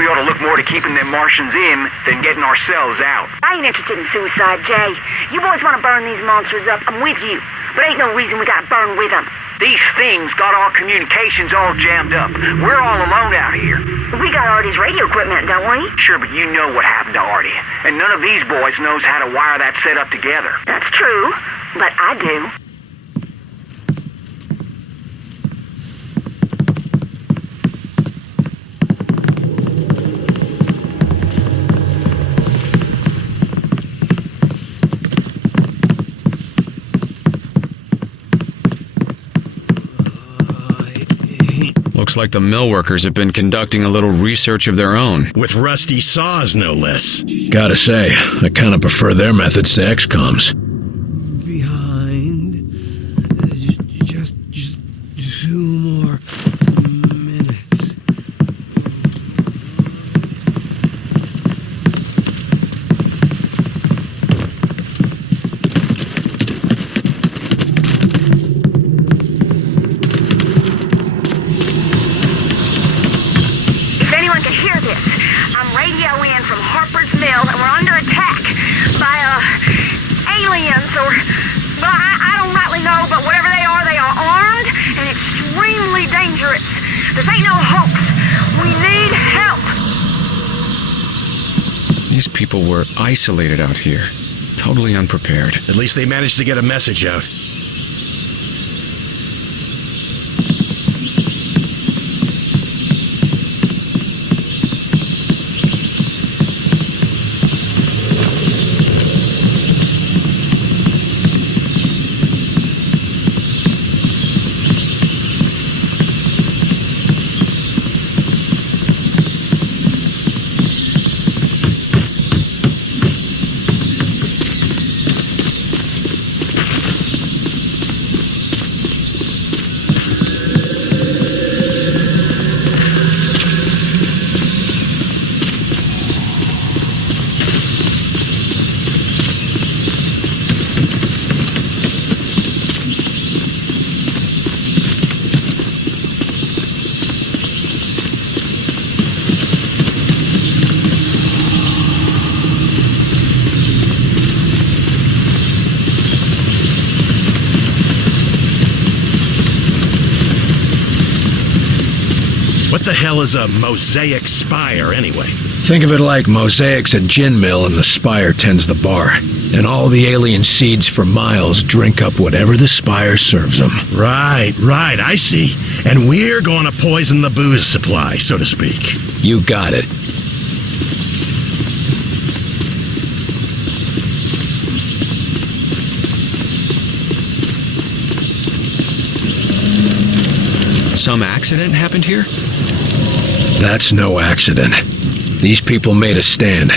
we ought to look more to keeping them Martians in than getting ourselves out. I ain't interested in suicide, Jay. You boys want to burn these monsters up, I'm with you. But ain't no reason we gotta burn with them. These things got our communications all jammed up. We're all alone out here. We got Artie's radio equipment, don't we? Sure, but you know what happened to Artie. And none of these boys knows how to wire that setup together. That's true, but I do. Looks like the mill workers have been conducting a little research of their own. With rusty saws, no less. Gotta say, I kinda prefer their methods to XCOM's. Behind. Just 2 more minutes. If anyone can hear this, I'm radioing from Harper's Mill and we're under attack by, aliens or... Well, I don't rightly know, but whatever they are armed and extremely dangerous. This ain't no hoax. We need help. These people were isolated out here, totally unprepared. At least they managed to get a message out. What the hell is a mosaic spire, anyway? Think of it like mosaic's a gin mill and the spire tends the bar. And all the alien seeds for miles drink up whatever the spire serves them. Right, I see. And we're going to poison the booze supply, so to speak. You got it. Some accident happened here? That's no accident. These people made a stand.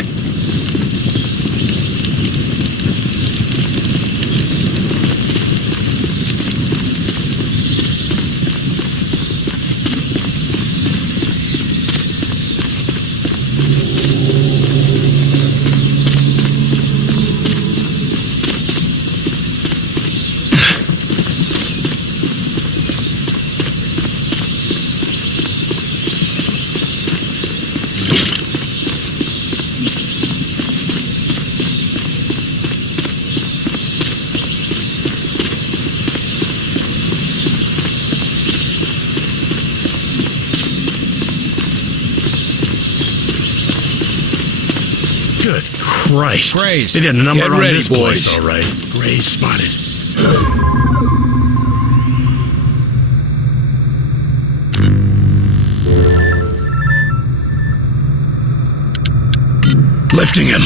Good Christ. Grays. They did a number Get on ready, this boys. place, all right. Grays spotted. Lifting him.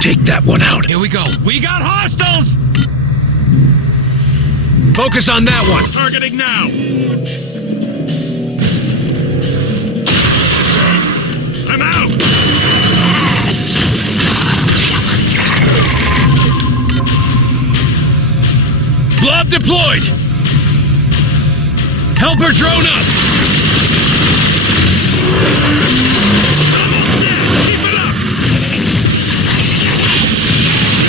Take that one out. Here we go. We got hostiles! Focus on that one. Targeting now. I'm out. Blob deployed. Helper drone up. Keep it up.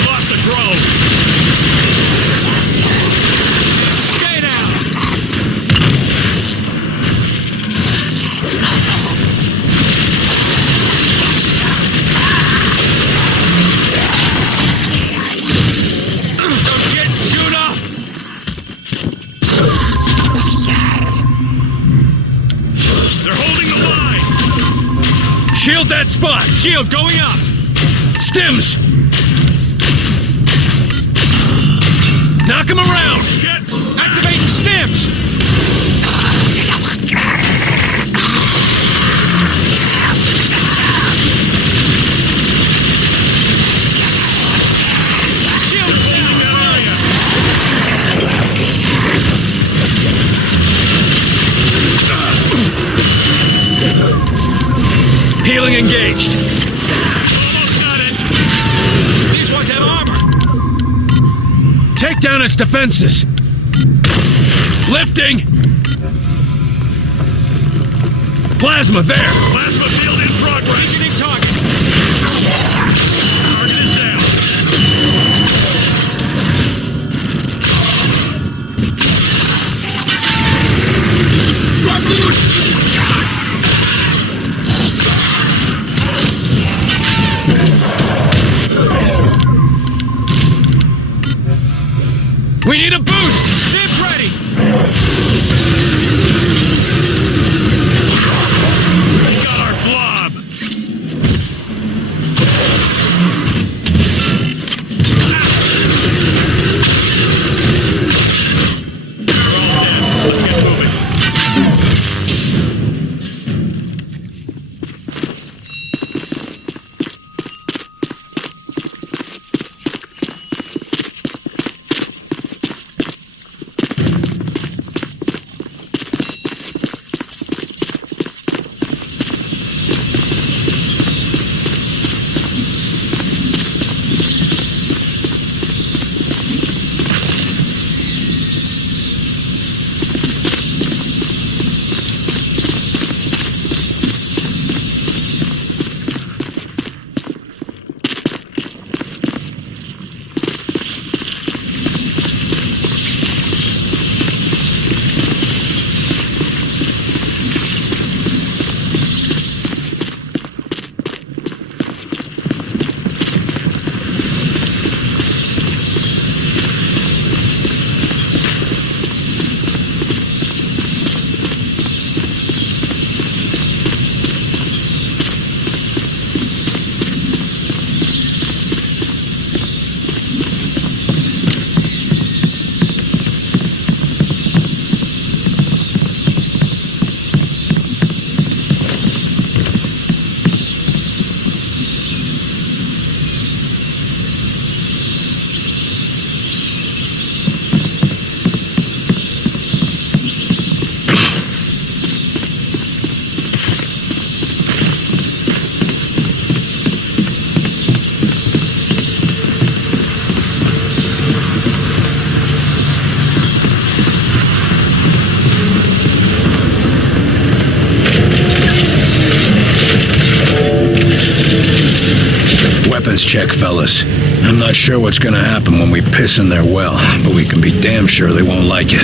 Lost the drone. Stay down. Shield that spot! Shield going up! Stims! Knock him around! Activating stims! Healing engaged. Almost got it. These ones have armor. Take down its defenses. Lifting. Plasma there. Plasma field in progress. Visiting target. Target is down. We need a boost! Stims ready. Got our blob. Let's get moving. Weapons check, fellas. I'm not sure what's gonna happen when we piss in their well, but we can be damn sure they won't like it.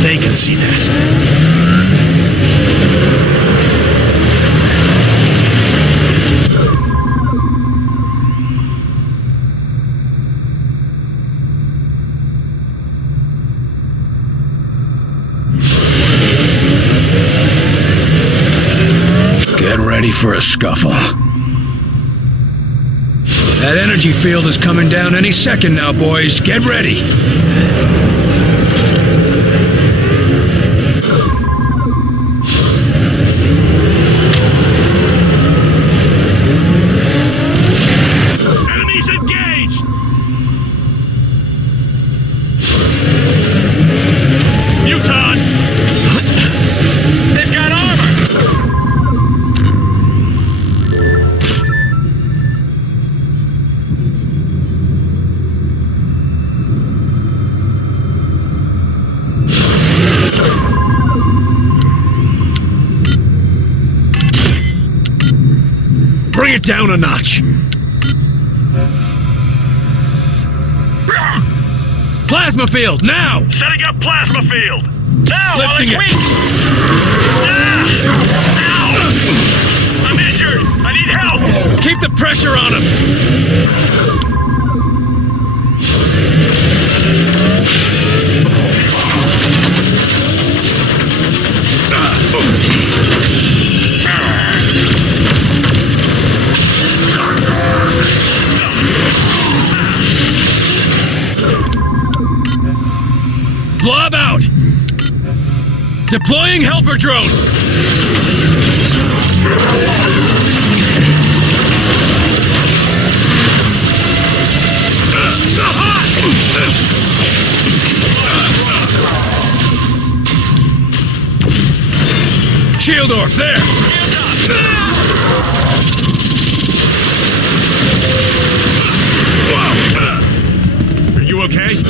They can see that. Get ready for a scuffle. That energy field is coming down any second now, boys. Get ready. Bring it down a notch. Plasma field, now! Setting up plasma field! Now, Lifting it. Alex, Ow! I'm injured! I need help! Keep the pressure on him! Blob out! Deploying helper drone! Shield orb, there! Are you okay?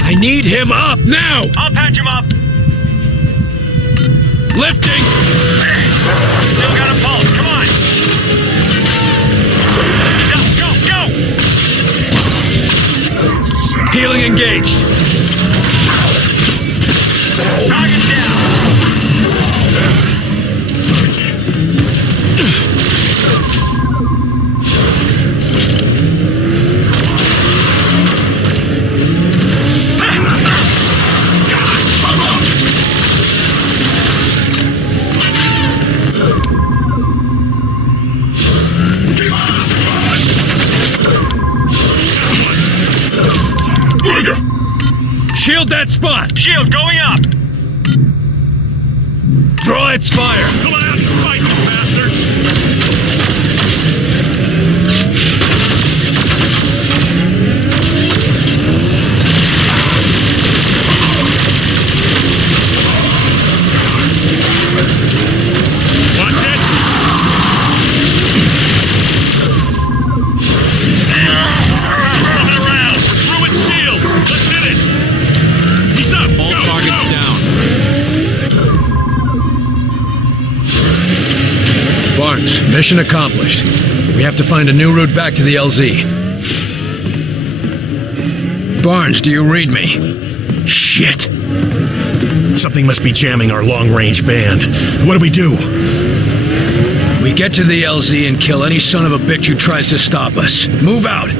I need him up now! I'll patch him up. Lifting! Still got a pulse. Come on. Go, go! Healing engaged. Target down. Shield that spot! Shield going up. Draw its fire! Come on out and fight, you bastards. Watch it. Running around. We're through its shield. Let's hit it. He's up. All Go, targets go. down. Barnes, mission accomplished. We have to find a new route back to the LZ. Barnes, do you read me? Shit! Something must be jamming our long-range band. What do we do? We get to the LZ and kill any son of a bitch who tries to stop us. Move out!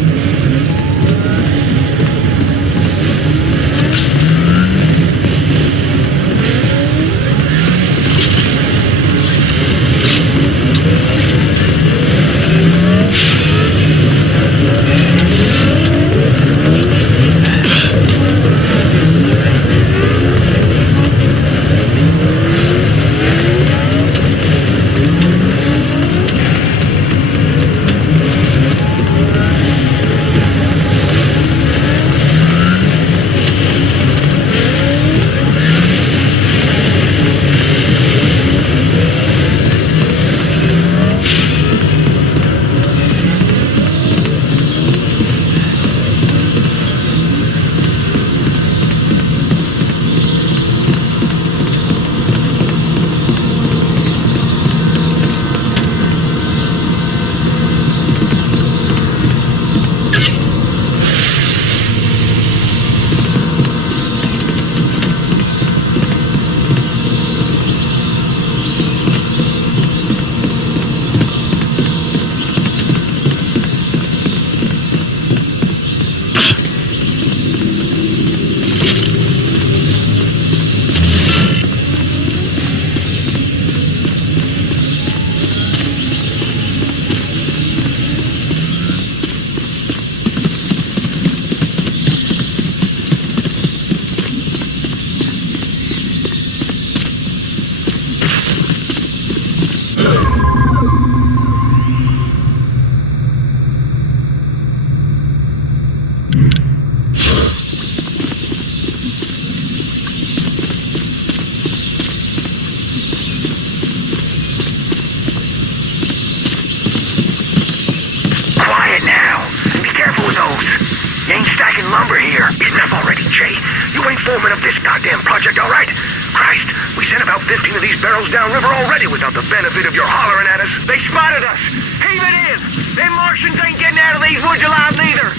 Enough already, Jay. You ain't foreman of this goddamn project, all right? Christ, we sent about 15 of these barrels downriver already without the benefit of your hollering at us. They spotted us. Heave it in. Them Martians ain't getting out of these woods alive neither.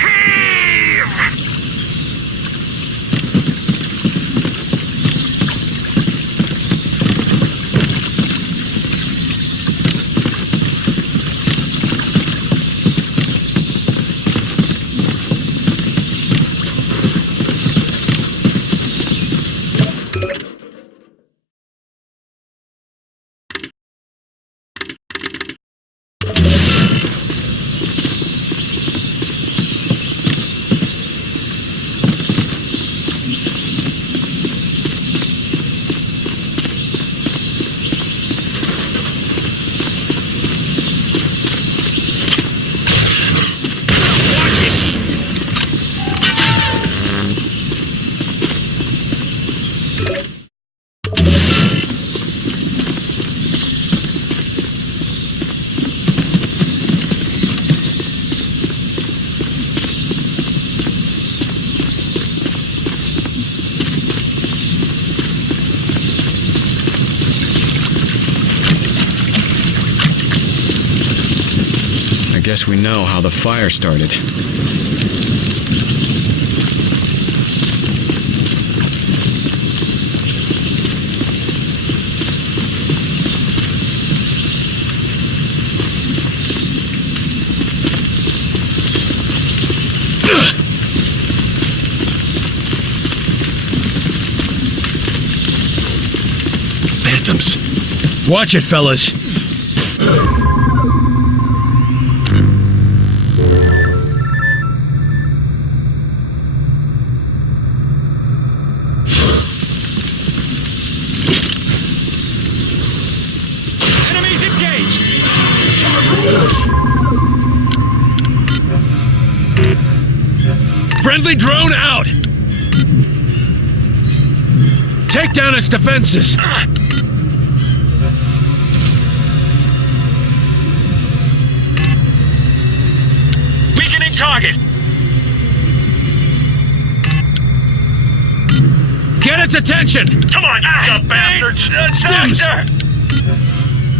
Heave! I guess we know how the fire started. Phantoms. Watch it, fellas. Enemies engaged! Friendly drone out! Take down its defenses! Weakening target! Get its attention! Come on, you bastards! Stims!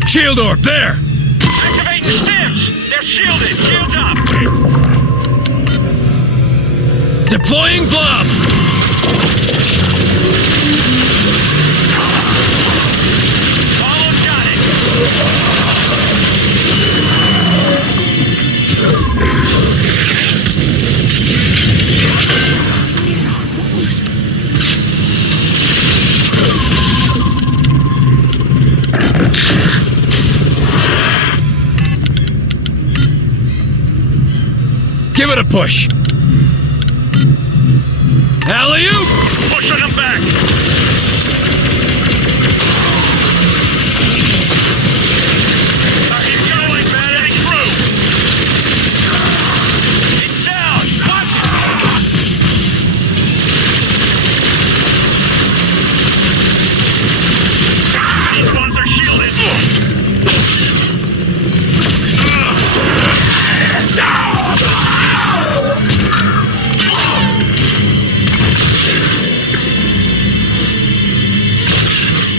Shield orb, there! Activate the stims! They're shielded! Shields up! Deploying blob! Follow, got it! Give it a push! Alley-oop! Pushing them back! Keep going, man! Heading through! It's down! Watch it! These ones are shielded!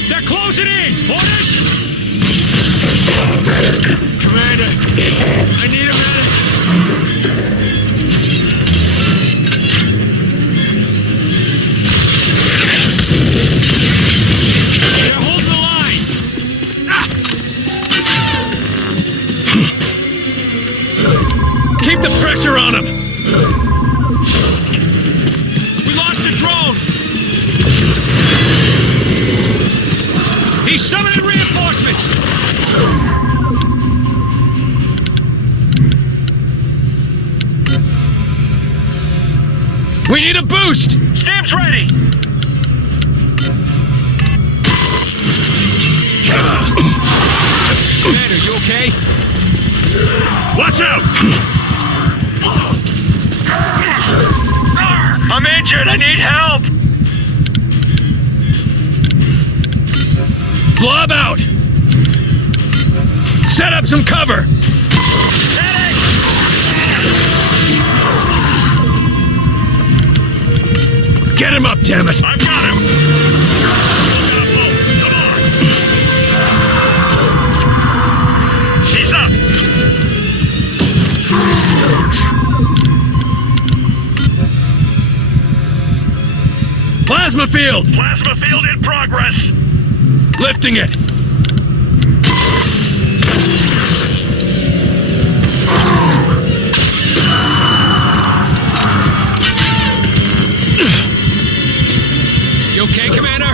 They're closing in! Orders! Commander, I need a medic. They're holding the line! Keep the pressure on them! We lost a drone! He's summoning reinforcements! We need a boost! Stamps ready! Commander, you okay? Watch out! I'm injured! I need help! Blob out! Set up some cover! Get him up, damn it! I've got him! Come on! He's up! Plasma field! Plasma field in progress! Lifting it! You okay, Commander?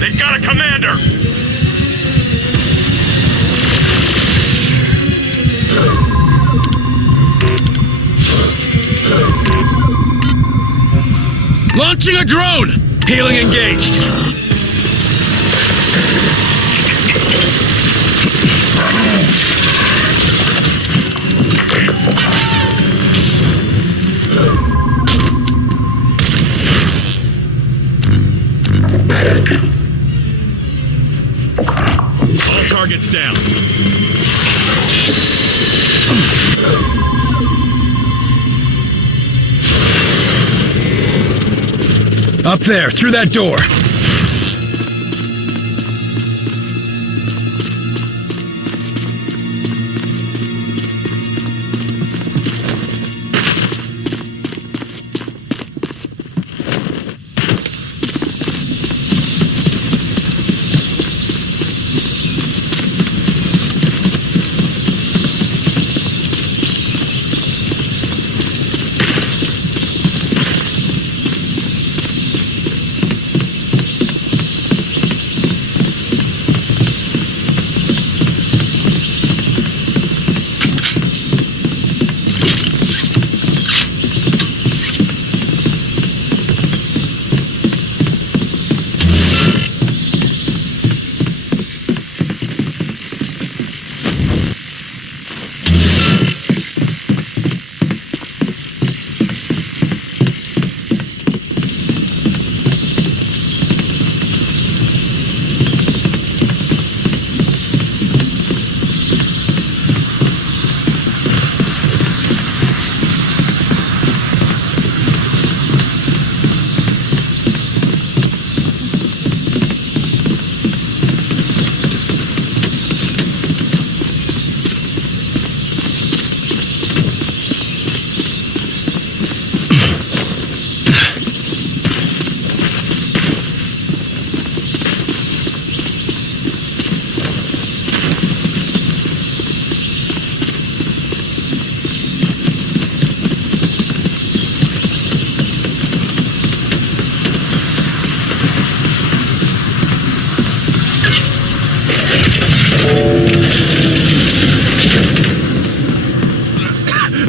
They've got a commander! Launching a drone! Healing engaged. All targets down. Up there, through that door.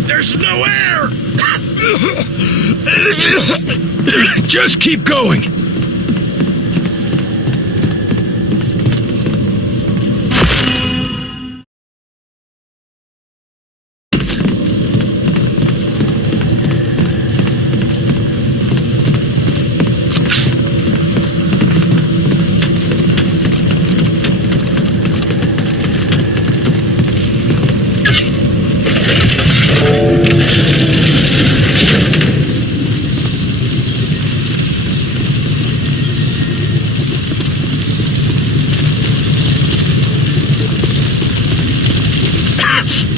There's no air! Just keep going.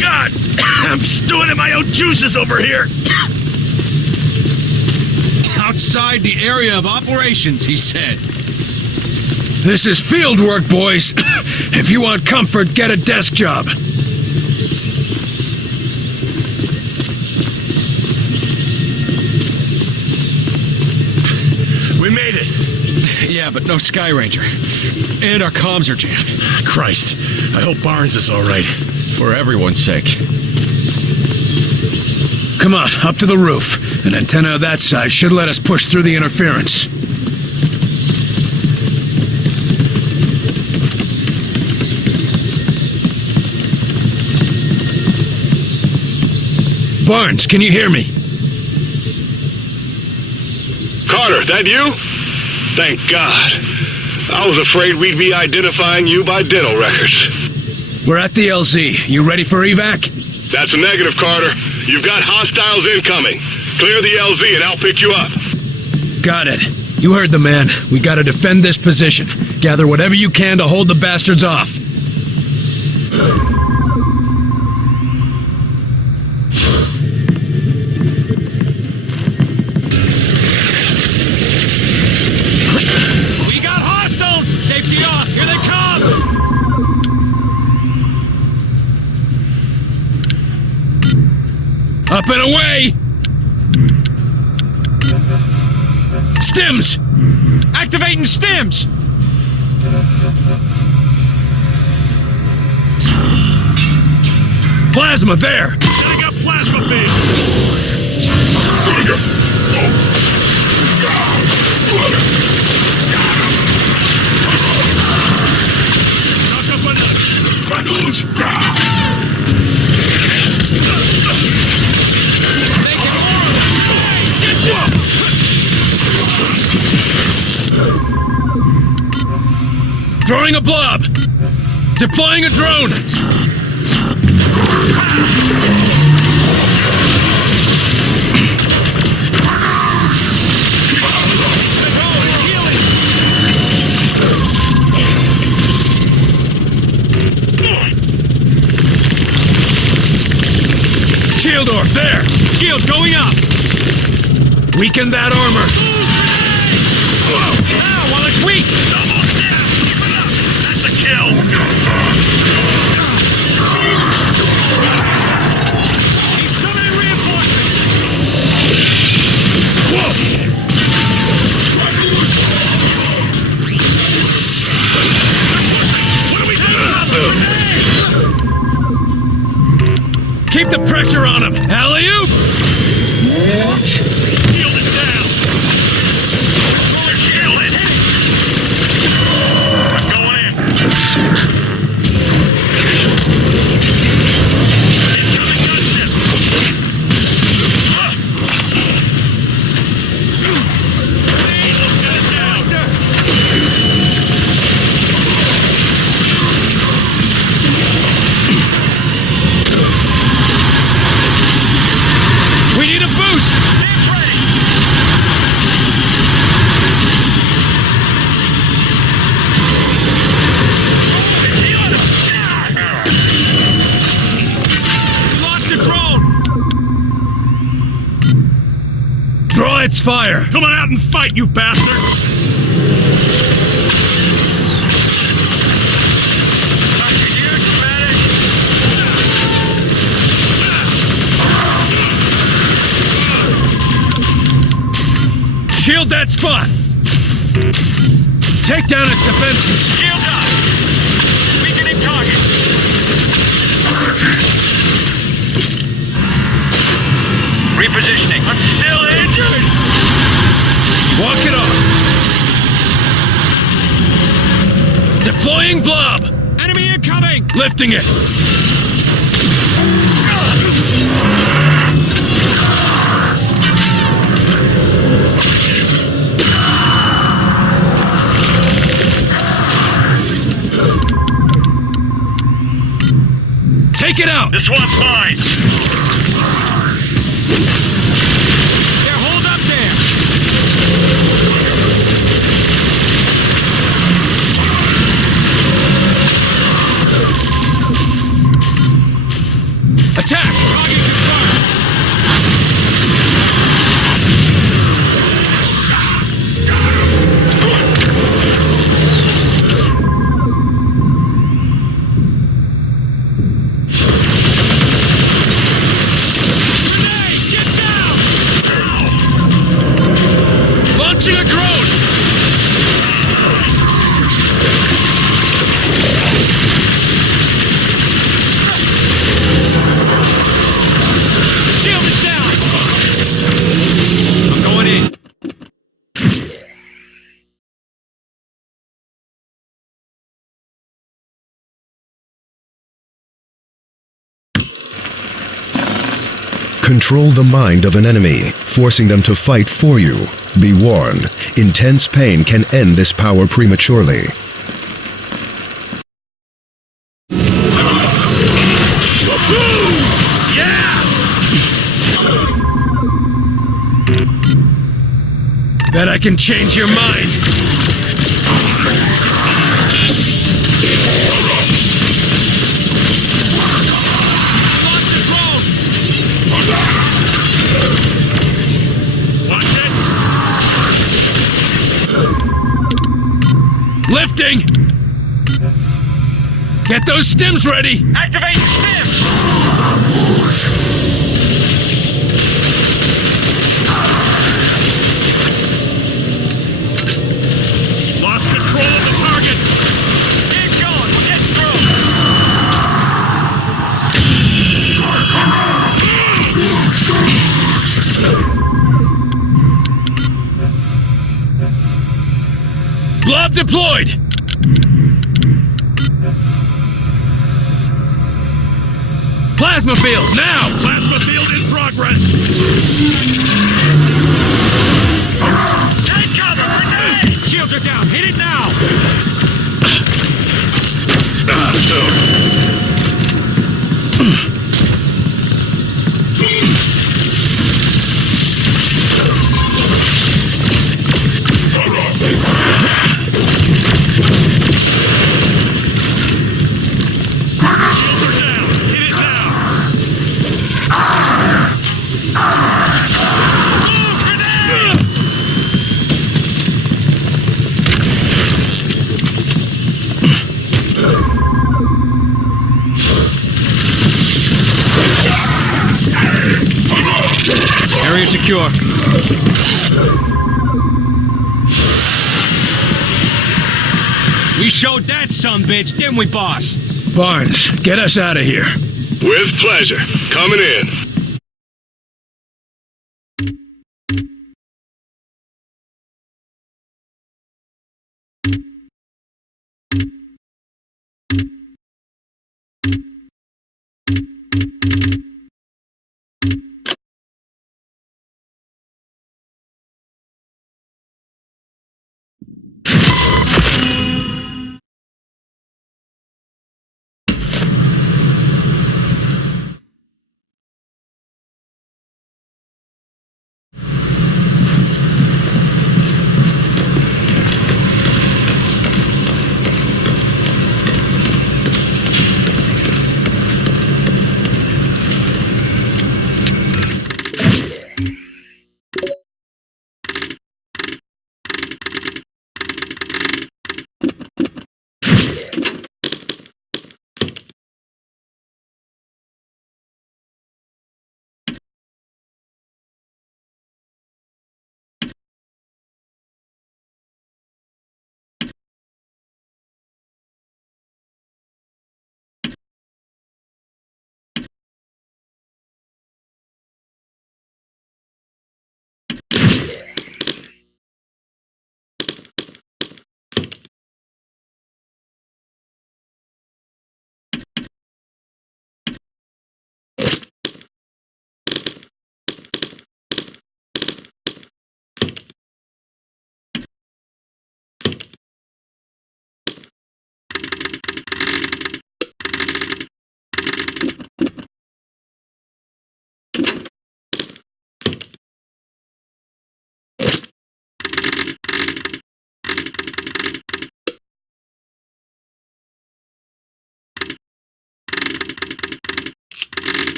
God! I'm stewing in my own juices over here! Outside the area of operations, he said. This is field work, boys. If you want comfort, get a desk job. We made it! Yeah, but no Sky Ranger. And our comms are jammed. Christ, I hope Barnes is alright. For everyone's sake. Come on, up to the roof. An antenna of that size should let us push through the interference. Barnes, can you hear me? Carter, that you? Thank God. I was afraid we'd be identifying you by dental records. We're at the LZ. You ready for evac? That's a negative, Carter. You've got hostiles incoming. Clear the LZ and I'll pick you up. Got it. You heard the man. We gotta defend this position. Gather whatever you can to hold the bastards off. We got hostiles! Safety off! Here they come! Up and away! Stims! Activating stims! Plasma there! Setting up plasma beam! Knock up Throwing a blob! Deploying a drone! Shield orb, there! Shield going up! Weaken that armor! Now, while it's weak! Almost down! Keep it up! That's a kill! He's summoning reinforcements! What are we doing? Keep the pressure on him! Alley-oop! Shield is down! We're shielded! I'm going in! Incoming gunship! Eagle's got it down! We need a boost! Tank ready! We lost the drone! Draw its fire! Come on out and fight, you bastards! Shield that spot! Take down its defenses! Shield up! Weakening target! Repositioning. I'm still injured! Walk it off! Deploying blob! Enemy incoming! Lifting it! Take it out! This one's mine! There, hold up there! Attack! Target confirmed! Grenade! Get down! control the mind of an enemy, forcing them to fight for you. Be warned, intense pain can end this power prematurely. Bet I can change your mind. Lost control! Watch it! Lifting! Get those stims ready! Activate stims! Lost control of the target! Keep going, we're getting through! Blob deployed! Plasma field, now! Plasma field in progress! Take cover, grenade! Shields are down, hit it now! Shields are down! Hit it now! Move, grenade! Area secure. We showed that sumbitch, didn't we, boss? Barnes, get us out of here. With pleasure. Coming in.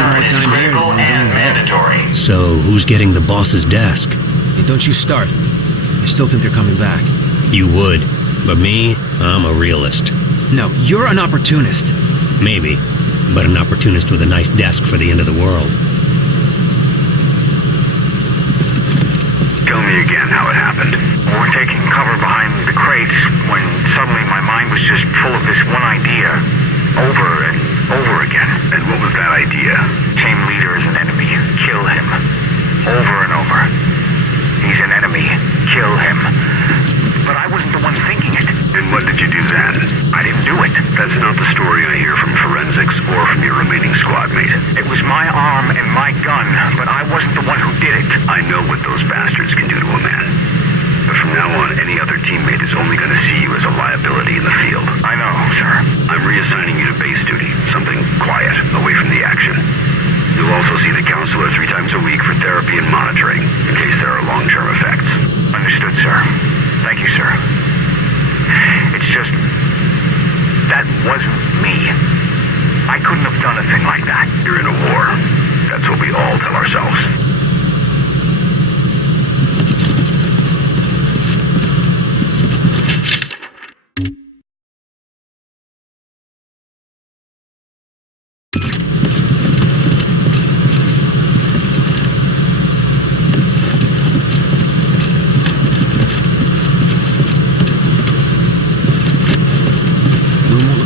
a hard time here than his own head. Mandatory. So, who's getting the boss's desk? Hey, don't you start. I still think they're coming back. You would. But me, I'm a realist. No, you're an opportunist. Maybe. But an opportunist with a nice desk for the end of the world. Tell me again how it happened. We're taking cover behind the crates when suddenly my mind was just full of this one idea. Over and over again. And what was that idea? Team leader is an enemy. Kill him. Over and over. He's an enemy. Kill him. But I wasn't the one thinking it. And what did you do then? I didn't do it. That's not the story I hear from forensics or from your remaining squad mate. It was my arm and my gun, but I wasn't the one who did it. I know what those bastards can do to a man. But from now on, any other teammate is only going to see you as a liability in the field. I know, sir. I'm reassigning you to base duty. Something quiet, away from the action. You'll also see the counselor 3 times a week for therapy and monitoring, in case there are long-term effects. Understood, sir. Thank you, sir. It's just... that wasn't me. I couldn't have done a thing like that. You're in a war. That's what we all tell ourselves.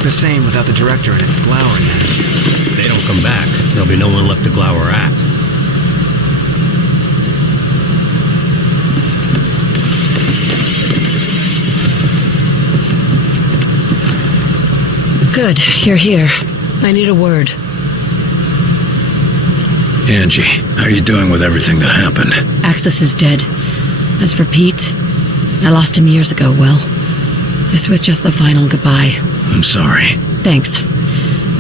The same without the director and it glowering at us. If they don't come back, there'll be no one left to glower at. Good, you're here. I need a word. Angie, how are you doing with everything that happened? Axis is dead. As for Pete, I lost him years ago, Will. This was just the final goodbye. I'm sorry. Thanks.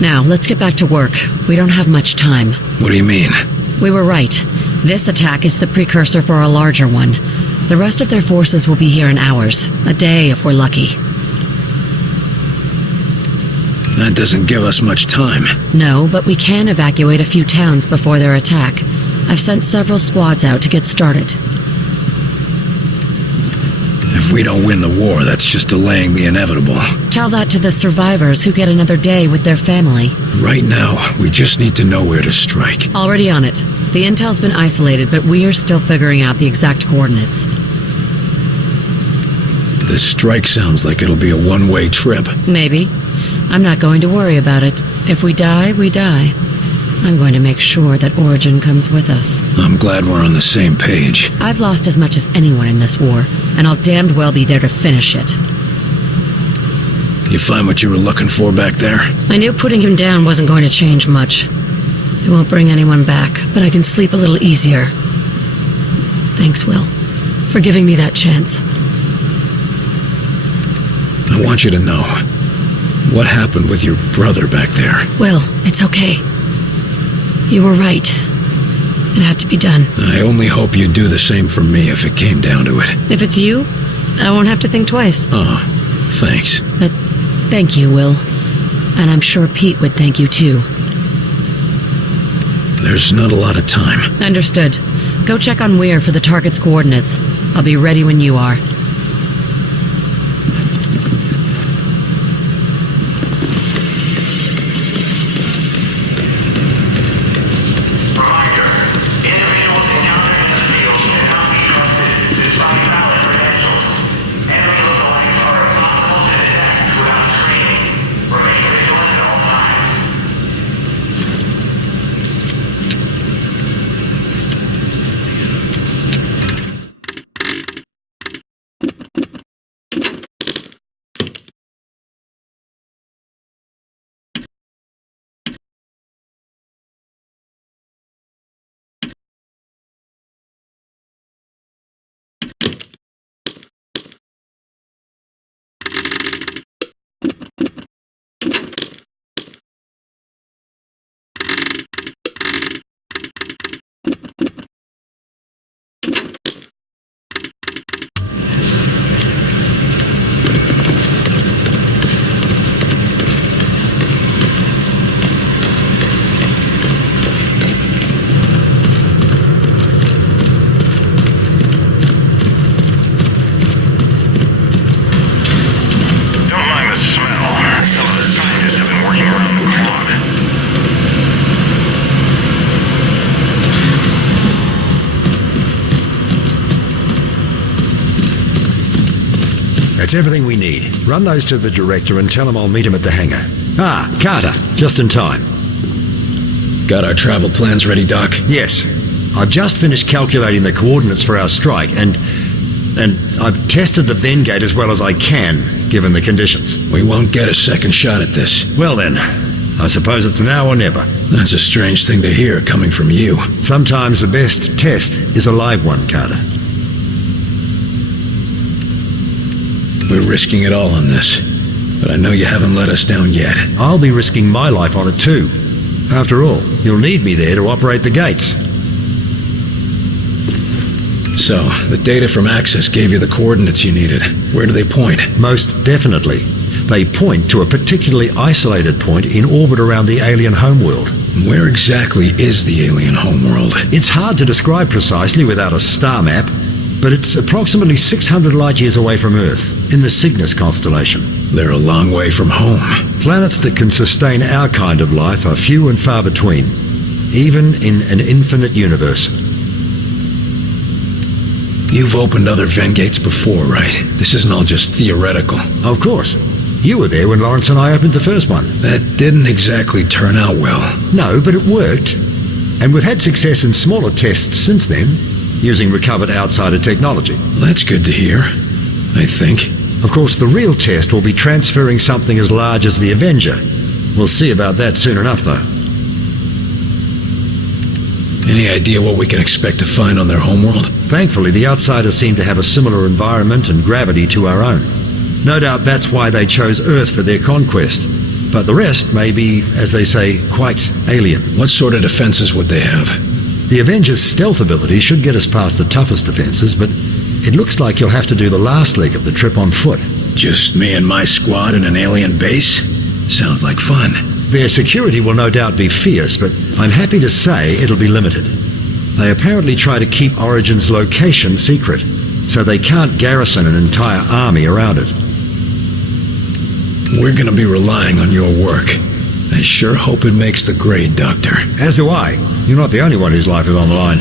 Now, let's get back to work. We don't have much time. What do you mean? We were right. This attack is the precursor for a larger one. The rest of their forces will be here in hours. A day if we're lucky. That doesn't give us much time. No, but we can evacuate a few towns before their attack. I've sent several squads out to get started. If we don't win the war, that's just delaying the inevitable. Tell that to the survivors who get another day with their family. Right now, we just need to know where to strike. Already on it. The intel's been isolated, but we are still figuring out the exact coordinates. This strike sounds like it'll be a one-way trip. Maybe. I'm not going to worry about it. If we die, we die. I'm going to make sure that Origin comes with us. I'm glad we're on the same page. I've lost as much as anyone in this war, and I'll damned well be there to finish it. You find what you were looking for back there? I knew putting him down wasn't going to change much. It won't bring anyone back, but I can sleep a little easier. Thanks, Will, for giving me that chance. I want you to know what happened with your brother back there. Will, it's okay. You were right. It had to be done. I only hope you'd do the same for me if it came down to it. If it's you, I won't have to think twice. Oh, thanks. But thank you, Will. And I'm sure Pete would thank you too. There's not a lot of time. Understood. Go check on Weir for the target's coordinates. I'll be ready when you are. That's everything we need. Run those to the director and tell him I'll meet him at the hangar. Ah, Carter, just in time. Got our travel plans ready, Doc? Yes. I've just finished calculating the coordinates for our strike, and I've tested the Ven gate as well as I can, given the conditions. We won't get a second shot at this. Well then, I suppose it's now or never. That's a strange thing to hear coming from you. Sometimes the best test is a live one, Carter. We're risking it all on this, but I know you haven't let us down yet. I'll be risking my life on it too. After all, you'll need me there to operate the gates. So, the data from Access gave you the coordinates you needed. Where do they point? Most definitely. They point to a particularly isolated point in orbit around the alien homeworld. Where exactly is the alien homeworld? It's hard to describe precisely without a star map, but it's approximately 600 light-years away from Earth, in the Cygnus constellation. They're a long way from home. Planets that can sustain our kind of life are few and far between, even in an infinite universe. You've opened other Ven gates before, right? This isn't all just theoretical. Of course. You were there when Lawrence and I opened the first one. That didn't exactly turn out well. No, but it worked. And we've had success in smaller tests since then, using recovered outsider technology. That's good to hear, I think. Of course, the real test will be transferring something as large as the Avenger. We'll see about that soon enough, though. Any idea what we can expect to find on their homeworld? Thankfully, the outsiders seem to have a similar environment and gravity to our own. No doubt that's why they chose Earth for their conquest. But the rest may be, as they say, quite alien. What sort of defenses would they have? The Avenger's stealth ability should get us past the toughest defenses, but it looks like you'll have to do the last leg of the trip on foot. Just me and my squad in an alien base? Sounds like fun. Their security will no doubt be fierce, but I'm happy to say it'll be limited. They apparently try to keep Origin's location secret, so they can't garrison an entire army around it. We're gonna be relying on your work. I sure hope it makes the grade, Doctor. As do I. You're not the only one whose life is on the line.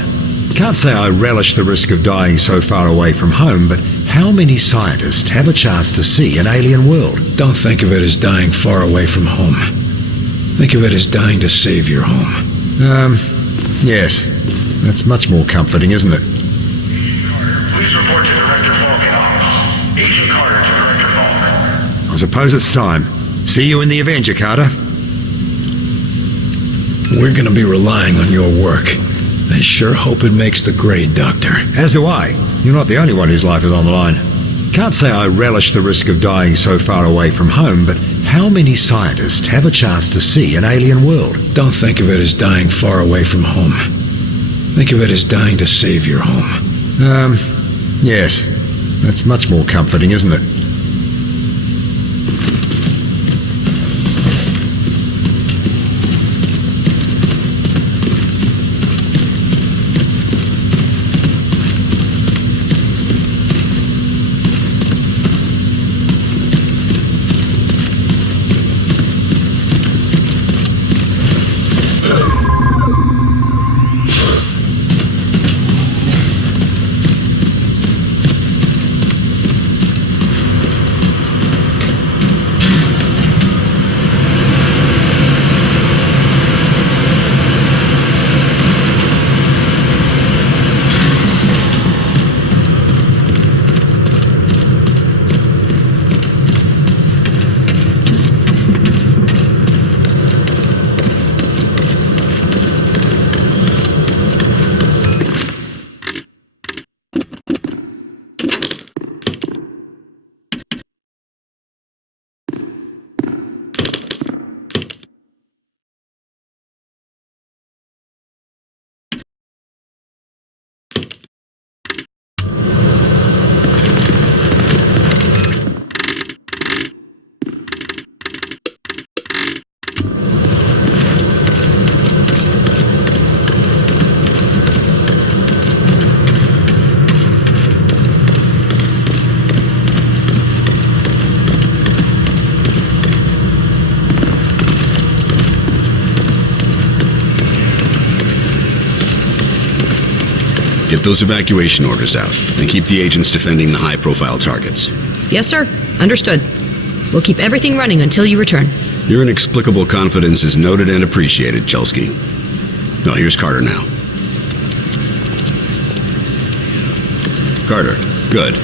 Can't say I relish the risk of dying so far away from home, but how many scientists have a chance to see an alien world? Don't think of it as dying far away from home. Think of it as dying to save your home. Yes. That's much more comforting, isn't it? Carter, please report to Director Falk in office. Agent Carter to Director Falk. I suppose it's time. See you in the Avenger, Carter. We're gonna be relying on your work. I sure hope it makes the grade, Doctor. As do I. You're not the only one whose life is on the line. Can't say I relish the risk of dying so far away from home, but how many scientists have a chance to see an alien world? Don't think of it as dying far away from home. Think of it as dying to save your home. Yes. That's much more comforting, isn't it? Get those evacuation orders out, and keep the agents defending the high-profile targets. Yes, sir. Understood. We'll keep everything running until you return. Your inexplicable confidence is noted and appreciated, Chelsky. Well, here's Carter now. Carter, good.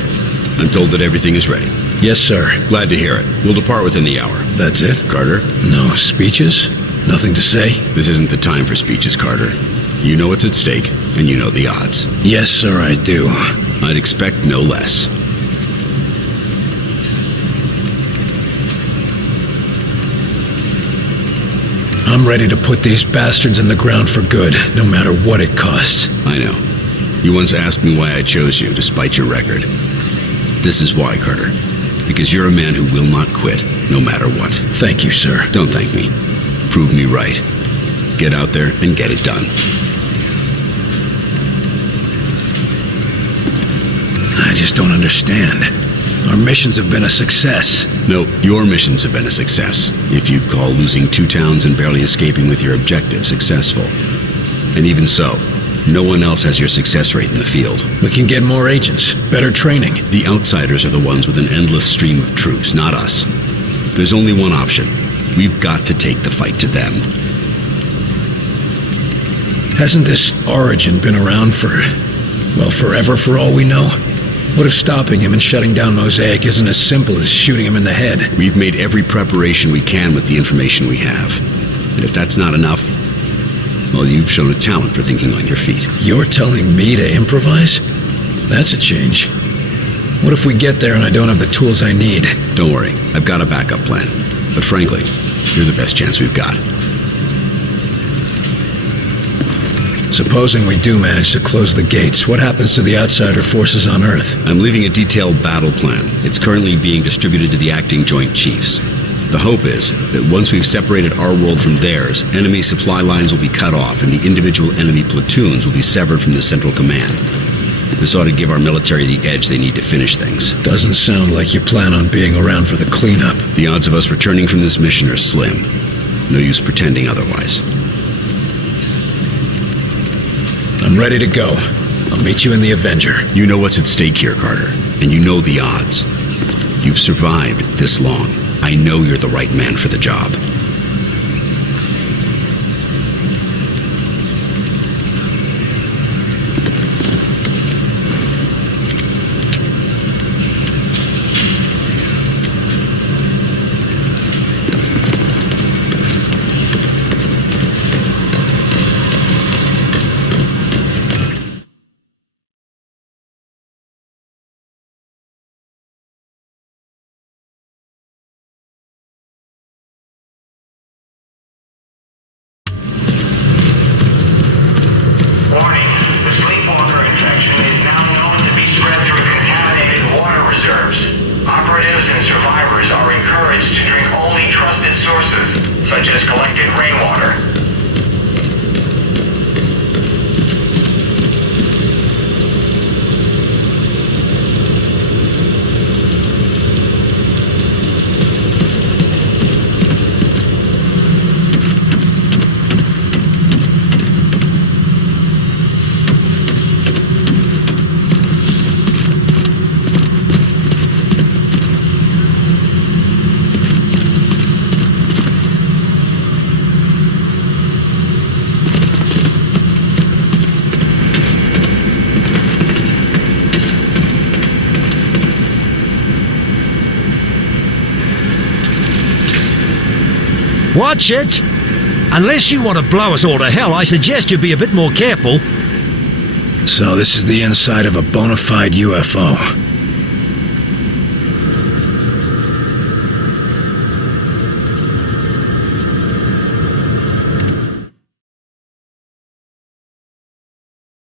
I'm told that everything is ready. Yes, sir. Glad to hear it. We'll depart within the hour. That's it? Carter? No speeches? Nothing to say? This isn't the time for speeches, Carter. You know what's at stake, and you know the odds. Yes, sir, I do. I'd expect no less. I'm ready to put these bastards in the ground for good, no matter what it costs. I know. You once asked me why I chose you, despite your record. This is why, Carter. Because you're a man who will not quit, no matter what. Thank you, sir. Don't thank me. Prove me right. Get out there and get it done. I just don't understand. Our missions have been a success. No, your missions have been a success. If you'd call losing 2 towns and barely escaping with your objective successful. And even so, no one else has your success rate in the field. We can get more agents, better training. The outsiders are the ones with an endless stream of troops, not us. There's only one option. We've got to take the fight to them. Hasn't this Origin been around for, well, forever for all we know? What if stopping him and shutting down Mosaic isn't as simple as shooting him in the head? We've made every preparation we can with the information we have. And if that's not enough, well, you've shown a talent for thinking on your feet. You're telling me to improvise? That's a change. What if we get there and I don't have the tools I need? Don't worry, I've got a backup plan. But frankly, you're the best chance we've got. Supposing we do manage to close the gates, what happens to the outsider forces on Earth? I'm leaving a detailed battle plan. It's currently being distributed to the acting Joint Chiefs. The hope is that once we've separated our world from theirs, enemy supply lines will be cut off and the individual enemy platoons will be severed from the central command. This ought to give our military the edge they need to finish things. Doesn't sound like you plan on being around for the cleanup. The odds of us returning from this mission are slim. No use pretending otherwise. I'm ready to go. I'll meet you in the Avenger. You know what's at stake here, Carter, and you know the odds. You've survived this long. I know you're the right man for the job. Watch it! Unless you want to blow us all to hell, I suggest you be a bit more careful. So this is the inside of a bona fide UFO.